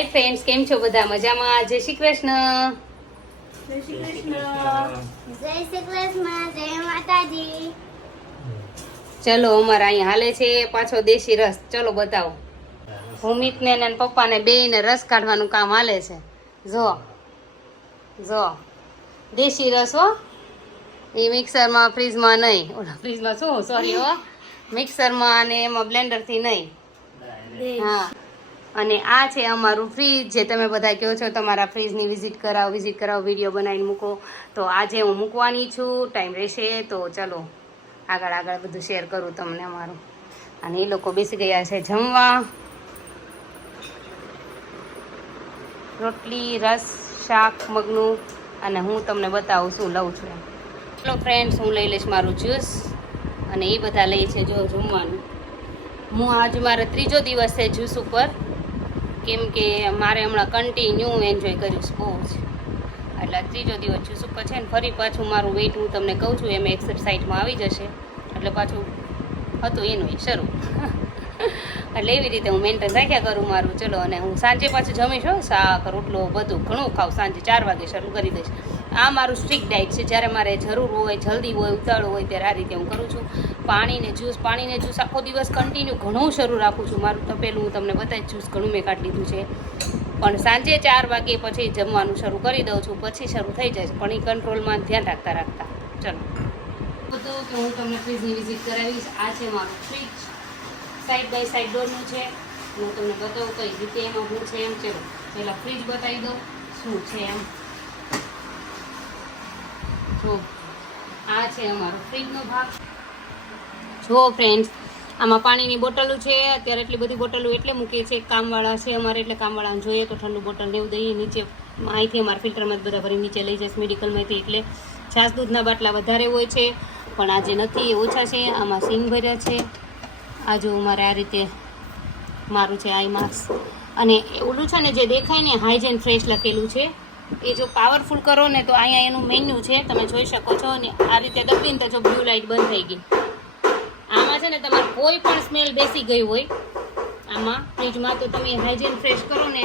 Hi friends, કેમ છો બધા? મજામાં? જય શ્રી કૃષ્ણ. જય શ્રી કૃષ્ણ. જય શ્રી કૃષ્ણ. જય માતાજી. ચલો, અમારે અહીંયા હાલે છે પાછો દેશી રસ. ચલો બતાવો. ભૂમિતને ને પપ્પાને બેયને રસ કાઢવાનું કામ હાલે છે. જો જો દેશી રસ હો. એ મિક્સરમાં, ફ્રીજમાં નહીં. ઓલા ફ્રીજમાં શું, સોરી હો, મિક્સરમાં અને એમાં બ્લેન્ડરથી નહીં. હા, અને આ છે અમારું ફ્રીજ, જે તમે બધા કહો છો તમારા ફ્રીજની વિઝિટ કરાવો વિડીયો બનાવીને મૂકો. તો આજે હું મૂકવાની છું, ટાઈમ રહેશે તો ચલો આગળ બધું શેર કરું તમને અમારું. અને એ લોકો બેસી ગયા છે જમવા. રોટલી, રસ, શાક મગનું, અને હું તમને બતાવું શું લઉં છું. ચલો ફ્રેન્ડ્સ, હું લઈ લઈશ મારું જ્યુસ, અને એ બધા લઈ છે જો જમવાનું. હું આજ મારે ત્રીજો દિવસ છે જ્યુસ ઉપર, કેમ કે મારે હમણાં કન્ટિન્યુ એન્જોય કર્યું છે બહુ જ. એટલે ત્રીજો દિવસ જ્યુસ ઉપર છે ને ફરી પાછું મારું વેઇટ હું તમને કહું છું એમ એક્સરસાઇઝમાં આવી જશે, એટલે પાછું હતું એનું શરૂ. એટલે એવી રીતે હું મેન્ટેન રાખ્યા કરું મારું. ચલો, અને હું સાંજે પાછું જમીશ, શાક રોટલો બધું ઘણું ખાઉં. સાંજે 4 વાગે શરૂ કરી દઈશ. આ મારું સ્ટ્રિક્ટ ડાયટ છે. જ્યારે મારે જરૂર હોય, જલ્દી હોય, ઉતાળું હોય ત્યારે આ રીતે હું કરું છું. પાણીને જ્યુસ આખો દિવસ કન્ટિન્યુ ઘણું શરૂ રાખું છું. મારું તપેલું હું તમને બતાવીશ, જ્યુસ ઘણું મેં કાઢી લીધું છે. પણ સાંજે 4 વાગે પછી જમવાનું શરૂ કરી દઉં છું, પછી શરૂ થઈ જાય છે. પણ એ કંટ્રોલમાં ધ્યાન રાખતા ચલો બધું કે હું તમને ફ્રીજની વિઝિટ કરાવીશ. આ છે મારું ફ્રીજ, સાઈડ બાય સાઈડ ડોરનું છે. હું તમને બતાવું કઈ રીતે એમાં શું છે એમ. ચલો પહેલાં ફ્રીજ બતાવી દઉં શું છે એમ. જો આ છે અમારો ફ્રીજનો ભાગ. જો ફ્રેન્ડ્સ, આમાં પાણીની બોટલો છે. અત્યારે એટલી બધી બોટલો એટલે મૂકીએ છીએ, કામવાળા છે અમારે, એટલે કામવાળાને જોઈએ તો ઠંડુ બોટલ ને એવું દઈએ. નીચે અહીંથી અમારા ફિલ્ટરમાં જ બધા ભરી નીચે લઈ જઈશ મેડિકલમાંથી. એટલે છાશ દૂધના બાટલા વધારે હોય છે, પણ આજે નથી, એ ઓછા છે. આમાં સીંગ ભર્યા છે. આ જો મારે આ રીતે મારું છે આઈ માસ્ક. અને ઓલું છે ને જે દેખાય ને હાઇજેન ફ્રેશ લખેલું છે, એ જો પાવરફુલ કરો ને તો અહીંયા એનું મેન્યુ છે, તમે જોઈ શકો છો. અને આ રીતે દબીને તો જો બ્લુ લાઇટ બંધ થઈ ગઈ. આમાં છે ને તમારે કોઈ પણ સ્મેલ બેસી ગઈ હોય આમાં ફ્રીજમાં, તો તમે હાઇજેન ફ્રેશ કરો ને,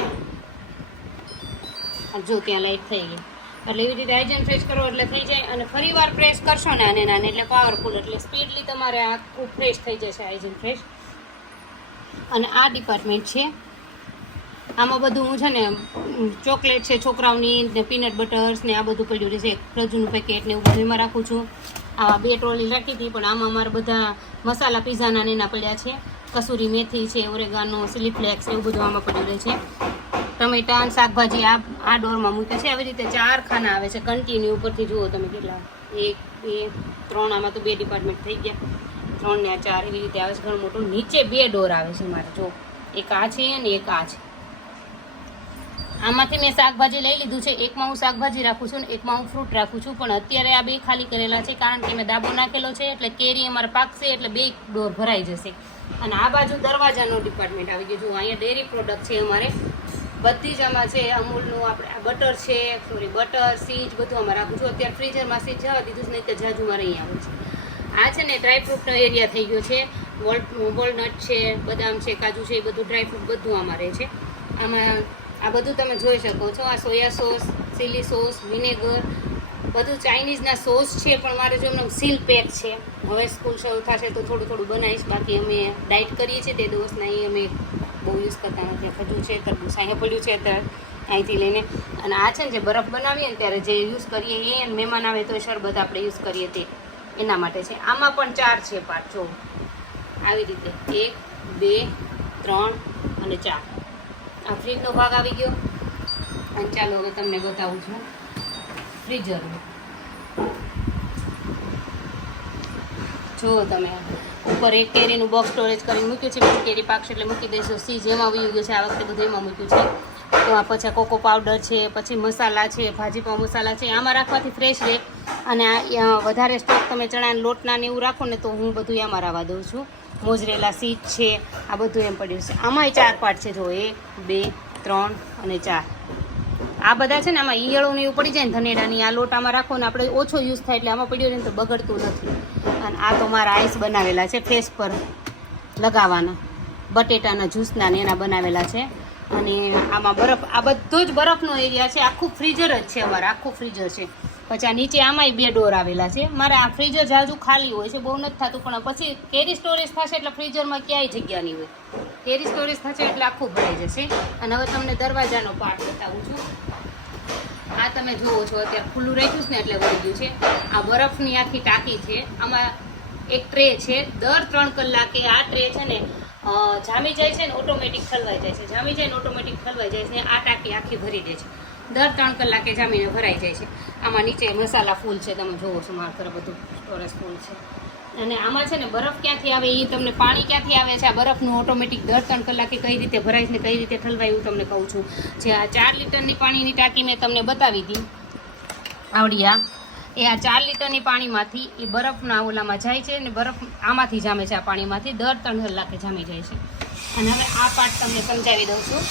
જો ત્યાં લાઇટ થઈ ગઈ. એટલે એવી રીતે હાઇજેન ફ્રેશ કરો એટલે થઈ જાય. અને ફરી વાર પ્રેસ કરશો ને આને એટલે પાવરફુલ, એટલે સ્પીડલી તમારે આખું ફ્રેશ થઈ જશે હાઇજેન ફ્રેશ. અને આ ડિપાર્ટમેન્ટ છે. આમાં બધું હું છે ને ચોકલેટ છે છોકરાઓની ને પીનટ બટર્સ ને આ બધું પડ્યું રહેશે. રજુનું પેકેટ ને એવું બધું એમાં રાખું છું. આવા 2 ટ્રોલી રાખી હતી, પણ આમાં અમારા બધા મસાલા પીઝાના ને એના પડ્યા છે. કસૂરી મેથી છે, ઓરેગાનો, ચીલી ફ્લેક્સ એવું બધું આમાં પડ્યું રહે છે. ટમેટા, શાકભાજી આ ડોરમાં મૂકે છે. આવી રીતે 4 ખાના આવે છે કન્ટિન્યુ. ઉપરથી જુઓ તમે કેટલા, 1 2 3, આમાં તો 2 ડિપાર્ટમેન્ટ થઈ ગયા, 3 ને 4 એવી રીતે આવે છે ઘણું મોટું. નીચે 2 ડોર આવે છે મારે, જો એક આ છે અને એક આ છે. આમાંથી મેં શાકભાજી લઈ લીધું છે. એકમાં હું શાકભાજી રાખું છું ને એકમાં હું ફ્રૂટ રાખું છું. પણ અત્યારે આ 2 ખાલી કરેલા છે, કારણ કે મેં દાબો નાખેલો છે, એટલે કેરી અમારે પાકશે એટલે 2 ડોર ભરાઈ જશે. અને આ બાજુ દરવાજાનો ડિપાર્ટમેન્ટ આવી ગયો. જો અહીંયા ડેરી પ્રોડક્ટ છે અમારે બધી જ. આમાં છે અમૂલનું, આપણે આ બટર છે, બટર, સીજ બધું આમાં રાખું છું. અત્યારે ફ્રીઝરમાં સીજ જવા દીધું છે, નહીં તો જાજુ મારે અહીંયા આવે છે. આ છે ને ડ્રાયફ્રૂટનો એરિયા થઈ ગયો છે. વોલનટ છે, બદામ છે, કાજુ છે, એ બધું ડ્રાયફ્રૂટ બધું આમાં રહે છે. આમાં આ બધું તમે જોઈ શકો છો. આ soya sauce, chilli sauce, vinegar, બધું ચાઇનીઝના સોસ છે. પણ મારે જો એમનો સીલ પેક છે. હવે સ્કૂલ શરૂ થશે તો થોડું બનાવીશ. બાકી અમે ડાયટ કરીએ છીએ તે દિવસના, એ અમે બહુ યુઝ કરતા નથી. ખજૂર છે, તરબૂચ અહીંયા પડ્યું છે અત્યારે અહીંથી લઈને. અને આ છે ને જે બરફ બનાવીએ ને ત્યારે જે યુઝ કરીએ એ, મહેમાન આવે તો શરબત આપણે યુઝ કરીએ તે એના માટે છે. આમાં પણ 4 છે પાર્ટ, જો આવી રીતે 1 2 3 અને 4. આ ફ્રીજનો ભાગ આવી ગયો. અને ચાલો હવે તમને બતાવું છું ફ્રીઝરનું. જુઓ તમે, ઉપર એક કેરીનું બોક્સ સ્ટોરેજ કરીને મૂક્યું છે. બીજી કેરી પાકશે એટલે મૂકી દઈશું. સીજ એમાં આવી ગયું છે, આ વખતે બધું એમાં મૂક્યું છે. તો આ પછી કોકો પાવડર છે, પછી મસાલા છે, ભાજીપાવ મસાલા છે, આમાં રાખવાથી ફ્રેશ રહે. અને આ વધારે સ્ટોક તમે ચણાના લોટના ને એવું રાખો ને તો હું બધું આમાં રાવા દઉં છું. મોજરેલા સીજ છે, આ બધું એમ પડ્યું છે. આમાંય 4 પાર્ટ છે, જો 1 2 3 અને 4. આ બધા છે ને આમાં ઈયળો ને એવું પડી જાય ને ધનેડાની, આ લોટ આમાં રાખો ને આપણે ઓછો યુઝ થાય એટલે આમાં પડ્યો ને તો બગડતું નથી. અને આ તો મારા આઈસ બનાવેલા છે ફેસ પર લગાવવાના, બટેટાના જ્યુસના ને એના બનાવેલા છે. અને આમાં બરફ, આ બધો જ બરફનો એરિયા છે, આખું ફ્રીઝર જ છે અમારે, આખું ફ્રીઝર છે. પછી આ નીચે આમાંય 2 ડોર આવેલા છે. મારે આ ફ્રીઝર જાજુ ખાલી હોય છે, બહુ નથી થતું, પણ પછી કેરી સ્ટોરેજ થશે એટલે ફ્રીઝરમાં ક્યાંય જગ્યા નહીં હોય. કેરી સ્ટોરેજ થશે એટલે આખું ભરાઈ જશે. અને હવે તમને દરવાજાનો પાર્ટ બતાવું છું. આ તમે જુઓ છો અત્યારે ખુલ્લું રાખ્યું છે ને એટલે વળી ગયું છે. આ બરફની આખી ટાંકી છે. આમાં એક ટ્રે છે. દર 3 કલાકે આ ટ્રે છે ને જામી જાય છે ને ઓટોમેટિક ઠલવાઈ જાય છે. જામી જાય ને ઓટોમેટિક ઠલવાઈ જાય છે. આ ટાંકી આખી ભરી દે છે. દર 3 કલાકે જામીને ભરાઈ જાય છે. આમાં નીચે મસાલા ફૂલ છે, તમે જુઓ છો મારા ઘરે બધું સ્ટોરેજ ફૂલ છે. અને આમાં છે ને બરફ ક્યાંથી આવે એ તમને, પાણી ક્યાંથી આવે છે આ બરફનું ઓટોમેટિક દર 3 કલાકે કઈ રીતે ભરાય છે ને કઈ રીતે ઠલવાય એવું તમને કહું છું. જે આ 4 લીટરની પાણીની ટાંકી મેં તમને બતાવી હતી આવડી, એ આ 4 લીટરની પાણીમાંથી એ બરફના ઓલામાં જાય છે ને બરફ આમાંથી જામે છે. આ પાણીમાંથી દર 3 કલાકે જામી જાય છે. અને હવે આ પાર્ટ તમને સમજાવી દઉં છું.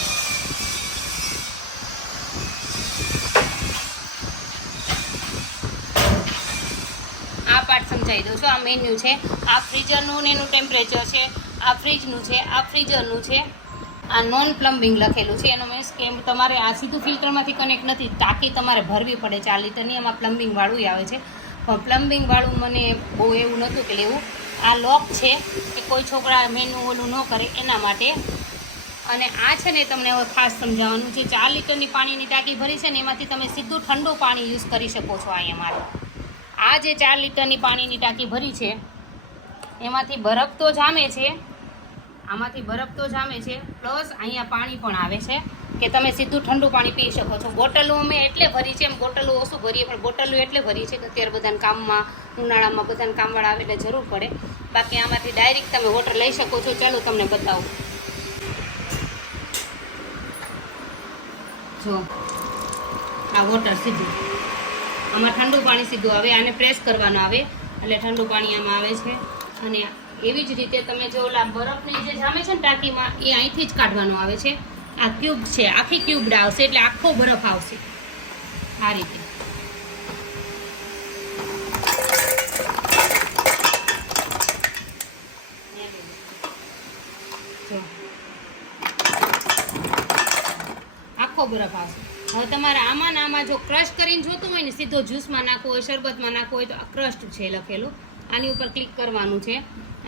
આ પાર્ટ સમજાવી દઉં છું. આ મેન્યુ છે. આ ફ્રીઝરનું ને એનું ટેમ્પરેચર છે. આ ફ્રીજનું છે. આ ફ્રીઝરનું છે. આ નોન પ્લમ્બિંગ લખેલું છે. એનો મીન્સ કે તમારે આ સીધું ફિલ્ટરમાંથી કનેક્ટ નથી, ટાંકી તમારે ભરવી પડે 4 લીટરની. એમાં પ્લમ્બિંગવાળું આવે છે, પણ પ્લમ્બિંગવાળું મને બહુ એવું નહોતું કે લેવું. આ લોક છે કે કોઈ છોકરા મેનુ ઓલું ન કરે એના માટે. અને આ છે ને તમને હવે ખાસ સમજાવવાનું છે. 4 લીટરની પાણીની ટાંકી ભરી છે ને એમાંથી તમે સીધું ઠંડુ પાણી યુઝ કરી શકો છો. અહીંયા મારે આ જે 4 લીટરની પાણીની ટાંકી ભરી છે એમાંથી બરફ તો જામે છે, આમાંથી બરફ તો જામે છે, પ્લસ અહીંયા પાણી પણ આવે છે કે તમે સીધું ઠંડુ પાણી પી શકો છો. બોટલો અમે એટલે ભરી છે, એમ બોટલો ઓછું ભરીએ, પણ બોટલો એટલે ભરી છે કે અત્યારે બધાને કામમાં, ઉનાળામાં બધાને કામવાળા આવે એટલે જરૂર પડે. બાકી આમાંથી ડાયરેક્ટ તમે વોટર લઈ શકો છો. ચાલો તમને બતાવું. જો આ વોટર સીધું આમાં ઠંડુ પાણી સીધું આવે. આને પ્રેસ કરવાનું આવે એટલે ઠંડુ પાણી આમાં આવે છે. અને એવી જ રીતે તમે જો ઓલા બરફની જે જામે છે ને ટાંકીમાં એ અહીંથી જ કાઢવાનું આવે છે. આ ક્યુબ છે, આખી ક્યુબ આવશે એટલે આખો બરફ આવશે આ રીતે. આખો બરફ આવશે. હવે તમારે આમાં આમાં જો ક્રશ કરીને જોતું હોય ને, સીધો જ્યુસમાં નાખવો હોય, શરબતમાં નાખવો હોય તો આ ક્રસ્ટ છે લખેલું, આની ઉપર ક્લિક કરવાનું છે.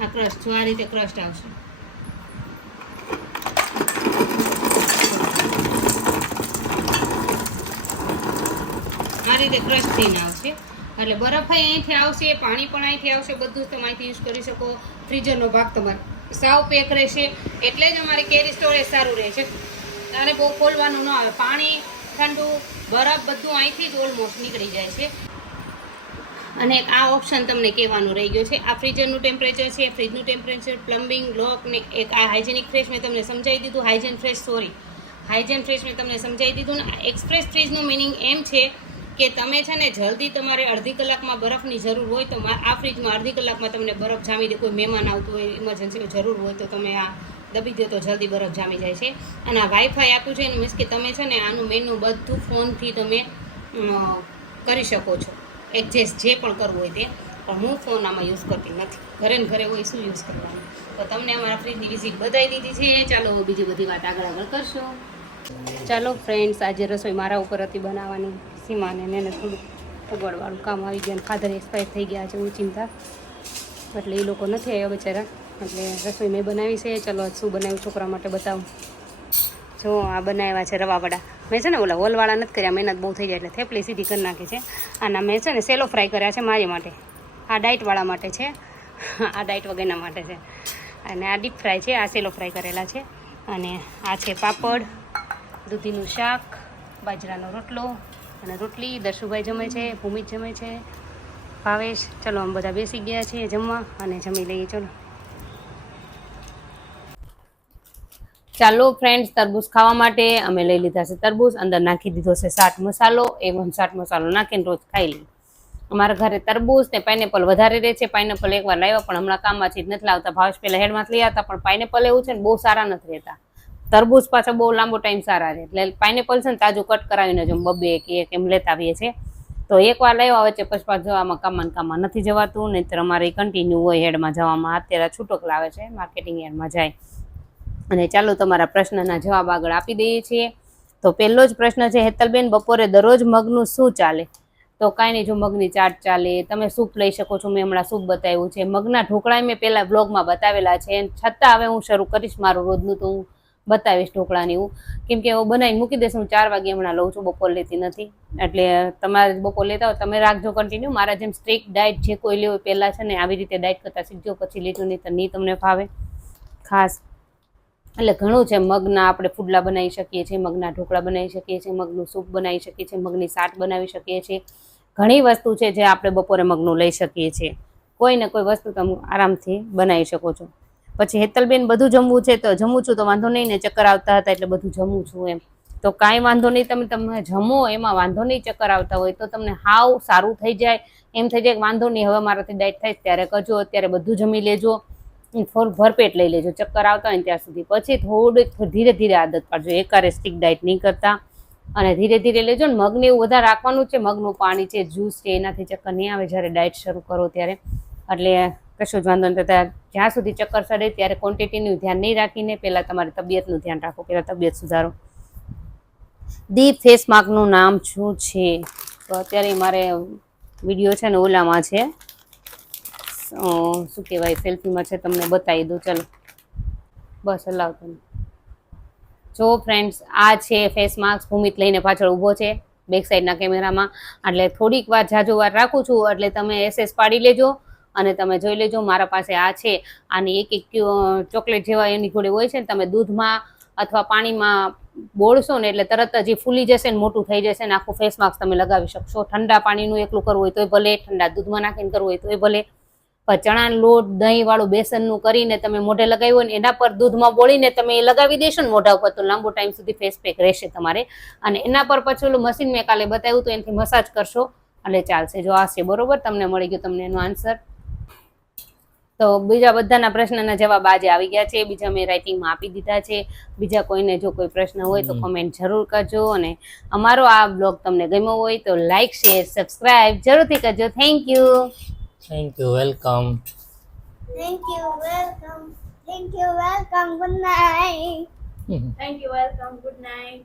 આ ક્રસ્ટ જો આ રીતે ક્રસ્ટ આવશે. આ રીતે ક્રશ થઈને આવશે એટલે બરફ અહીંથી આવશે, પાણી પણ અહીંથી આવશે, બધું જ તમે અહીંથી યુઝ કરી શકો. ફ્રીઝરનો ભાગ તમારે સાવ પેક રહેશે એટલે જ અમારી કેરી સ્ટોરેજ સારું રહેશે. અને બહુ ખોલવાનું ન આવે. પાણી, ઠંડુ, બરફ બધું અહીંથી જ ઓલમોસ્ટ નીકળી જાય છે. અને આ ઓપ્શન તમને કહેવાનું રહી ગયો છે. આ ફ્રીઝરનું ટેમ્પરેચર છે, ફ્રીજનું ટેમ્પરેચર, પ્લમ્બિંગ, લોક ને એક આ હાઇજેનિક ફ્રેશ મેં તમને સમજાવી દીધું. હાઇજેન ફ્રેશ મેં તમને સમજાવી દીધું ને. એક્સપ્રેસ ફ્રીજનું મિનિંગ એમ છે કે તમે છે ને જલ્દી તમારે અડધી કલાકમાં બરફની જરૂર હોય તો આ ફ્રીજમાં અડધી કલાકમાં તમને બરફ જામી દે. કોઈ મહેમાન આવતું હોય, ઇમરજન્સી જરૂર હોય તો તમે આ દબી દો તો જલ્દી બરફ જામી જાય છે. અને આ વાઈફાઈ આપ્યું છે એનું મીન્સ કે તમે છે ને આનું મેનુ બધું ફોનથી તમે કરી શકો છો, એડજસ્ટ જે પણ કરવું હોય તે. પણ હું ફોન આમાં યુઝ કરતી નથી, ઘરે ને ઘરે હોય શું યુઝ કરવાનું. તો તમને અમારા ફ્રીજની વિઝિટ બતાવી દીધી છે. ચાલો બીજી બધી વાત આગળ કરશું. ચાલો ફ્રેન્ડ્સ, આજે રસોઈ મારા ઉપર હતી બનાવવાની. સીમાને એને થોડુંક ઉગડવાળું કામ આવી ગયા, ફાધર એક્સપાયર થઈ ગયા છે, હું ચિંતા એટલે એ લોકો નથી આવ્યા બચારા, એટલે રસોઈ મેં બનાવી છે. ચાલો આજ શું બનાવ્યું છોકરા માટે બતાવું. જો આ બનાવ્યા છે રવા વડા. મેં છે ને ઓલા હોલવાળા નથી કર્યા, મહેનત બહુ થઈ જાય એટલે થેપલી સીધી કરી નાખી છે. આના મેં છે ને સેલો ફ્રાય કર્યા છે મારી માટે. આ ડાયટવાળા માટે છે, આ ડાયટ વગરના માટે છે. અને આ ડીપ ફ્રાય છે, આ સેલો ફ્રાય કરેલા છે. અને આ છે પાપડ, દૂધીનું શાક, બાજરાનો રોટલો અને રોટલી. દર્શુભાઈ જમે છે, ભૂમિત જમે છે, ભાવેશ. ચલો આમ બધા બેસી ગયા છીએ જમવા અને જમી લઈએ. ચલો ચાલો ફ્રેન્ડ્સ, તરબૂચ ખાવા માટે અમે લઈ લીધા છે તરબૂચ. અંદર નાખી દીધો છે ચાટ મસાલો. A1 ચાટ મસાલો નાખીને રોજ ખાઈ લઈએ. અમારા ઘરે તરબૂચ ને પાઇનેપલ વધારે રહે છે. પાઇનેપલ એકવાર લાવ્યા પણ હમણાં કામમાંથી જ નથી લાવતા. ભાવેશ પહેલા હેડમાં લઈ આવતા, પણ પાઇનેપલ એવું છે ને બહુ સારા નથી રહેતા. તરબૂચ પાછા બહુ લાંબો ટાઈમ સારા રહે. એટલે પાઇનેપલ છે ને તાજું કટ કરાવીને જો 2 કે 1 એમ લેતા આવીએ છીએ. તો એકવાર લાવ્યા વચ્ચે પછી પાછું જવામાં કામમાં નથી જવાતું, નહીંતર અમારે કન્ટિન્યુ હોય હેડમાં જવામાં. અત્યારે છૂટક લાવે છે, માર્કેટિંગ યાર્ડમાં જાય અને ચાલો તમારા પ્રશ્નના જવાબ આગળ આપી દઈએ છીએ. તો પહેલો જ પ્રશ્ન છે, હેતલબેન બપોરે દરરોજ મગનું શું ચાલે? તો કાંઈ નહીં, જો મગની ચાટ ચાલે, તમે સૂપ લઈ શકો છો. મેં હમણાં સૂપ બતાવ્યું છે. મગના ઢોકળા મેં પહેલાં બ્લોગમાં બતાવેલા છે, છતાં હવે હું શરૂ કરીશ મારું રોજનું, તો હું બતાવીશ ઢોકળાને એવું, કેમ કે હું બનાવીને મૂકી દઈશ. હું 4 વાગે હમણાં લઉં છું, બપોર લેતી નથી. એટલે તમારે બપોર લેતા હોય તમે રાખજો કન્ટિન્યુ. મારા જેમ સ્ટ્રિક્ટ ડાયટ જે કોઈ લેવું પહેલાં છે ને આવી રીતે ડાયટ કરતા શીખજો, પછી લીધું નહીં તો નહીં તમને ફાવે ખાસ. એટલે ઘણું છે. મગના આપણે ફૂડલા બનાવી શકીએ છીએ, મગના ઢોકળા બનાવી શકીએ છીએ, મગનું સૂપ બનાવી શકીએ છીએ, મગની સાટ બનાવી શકીએ છીએ. ઘણી વસ્તુ છે જે આપણે બપોરે મગનું લઈ શકીએ છીએ. કોઈ ને કોઈ વસ્તુ તમે આરામથી બનાવી શકો છો. પછી હેતલબેન બધું જમવું છે? તો જમું છું, તો વાંધો નહીં ને, ચક્કર આવતા હતા એટલે બધું જમું છું એમ. તો કાંઈ વાંધો નહીં, તમે જમો એમાં વાંધો નહીં. ચક્કર આવતા હોય તો તમને હાવ સારું થઈ જાય, એમ થઈ જાય કે વાંધો નહીં હવે મારાથી ડાયટ થાય ત્યારે કરજો, અત્યારે બધું જમી લેજો, ભરપેટ લઈ લેજો. ચક્કર આવતા હોય ને ત્યાં સુધી. પછી થોડુંક ધીરે ધીરે આદત પાડજો, એકારે સ્ટિક ડાયટ નહીં કરતા, અને ધીરે ધીરે લેજો. ને મગને એવું વધારે રાખવાનું છે, મગનું પાણી છે, જ્યુસ છે, એનાથી ચક્કર નહીં આવે જ્યારે ડાયટ શરૂ કરો ત્યારે. એટલે કશું જ વાંધો નથી. જ્યાં સુધી ચક્કર ચડે ત્યારે ક્વોન્ટિટીનું ધ્યાન નહીં રાખીને પહેલાં તમારી તબિયતનું ધ્યાન રાખો, પહેલાં તબિયત સુધારો. દીપ ફેસ માર્કનું નામ શું છે? તો અત્યારે મારે વિડીયો છે ને ઓલામાં છે, શું કહેવાય, સેલ્ફીમાં છે, તમને બતાવી દઉં. ચાલો બસ હલાવ તમે. જો ફ્રેન્ડ્સ, આ છે ફેસ માસ્ક. ભૂમિત લઈને પાછળ ઊભો છે બેક સાઈડના કેમેરામાં. એટલે થોડીક વાર જાજુ વાર રાખું છું, એટલે તમે એસએસ પાડી લેજો અને તમે જોઈ લેજો. મારા પાસે આ છે, આની એક ચોકલેટ જેવા એની જોડે હોય છે ને, તમે દૂધમાં અથવા પાણીમાં બોળશો ને એટલે તરત જ એ ફૂલી જશે ને મોટું થઈ જશે ને આખું ફેસ માસ્ક તમે લગાવી શકશો. ઠંડા પાણીનું એકલું કરવું હોય તોય ભલે, ઠંડા દૂધમાં નાખીને કરવું હોય તોય ભલે. પણ ચણાનો લોટ, દહીંવાળું બેસનનું કરીને તમે મોઢે લગાવ્યું હોય ને એના પર દૂધમાં બોળીને તમે એ લગાવી દેશો ને મોઢા ઉપર, તો લાંબો ટાઈમ સુધી ફેસ પેક રહેશે તમારે. અને એના પર પછી ઓલું મશીન મેં કાલે બતાવ્યું તો એનાથી મસાજ કરશો એટલે ચાલશે. જો આ છે બરોબર, તમને મળી ગયો તમને એનો આન્સર. તો બીજા બધાના પ્રશ્નના જવાબ આજે આવી ગયા છે, બીજા મેં રાઇટિંગમાં આપી દીધા છે. બીજા કોઈને જો કોઈ પ્રશ્ન હોય તો કમેન્ટ જરૂર કરજો. અને અમારો આ બ્લોગ તમને ગમ્યો હોય તો લાઇક, શેર, સબસ્ક્રાઇબ જરૂરથી કરજો. Thank you. Thank you. Welcome. Thank you, welcome. Thank you, welcome. Good night. Thank you, welcome, good night.